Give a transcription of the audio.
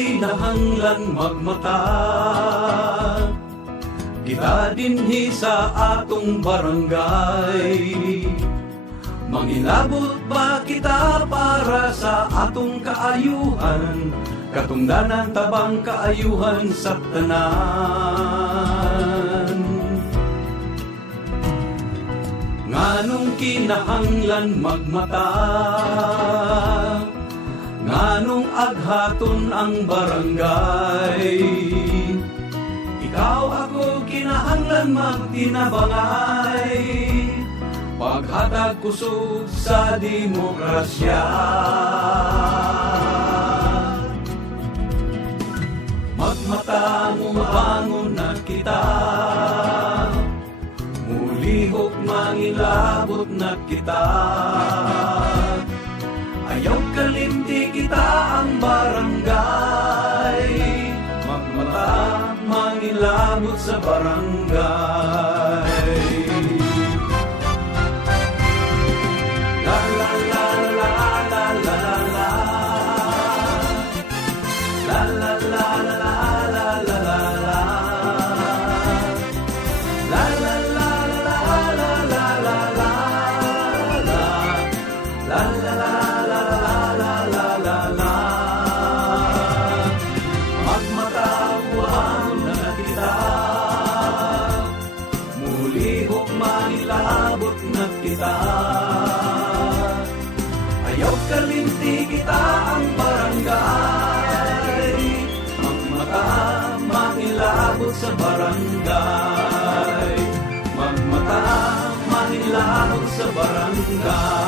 kinahanglan magmata, kita dinhi sa atong barangay. Mangilabot ba kita para sa atong kaayuhan, katungdanan tabang kaayuhan sa tanan. Nganong kinahanglan magmata, nganong aghaton ang barangay. Ikaw ako kinahanglan magtinabangay, paghatag kusog sa demokrasya. Magmata mo bangon na kita, mulihok mangilabot na kita. Ayaw kalimti kita ang barangay, magmata mangilabot sa barangay. La la la la la la la la, la la la la la la la la, la la la la la la la la, la la la. Manilabot na kita, ayaw kalimti kita ang barangay, magmata manilabot sa barangay, magmata manilabot sa barangay.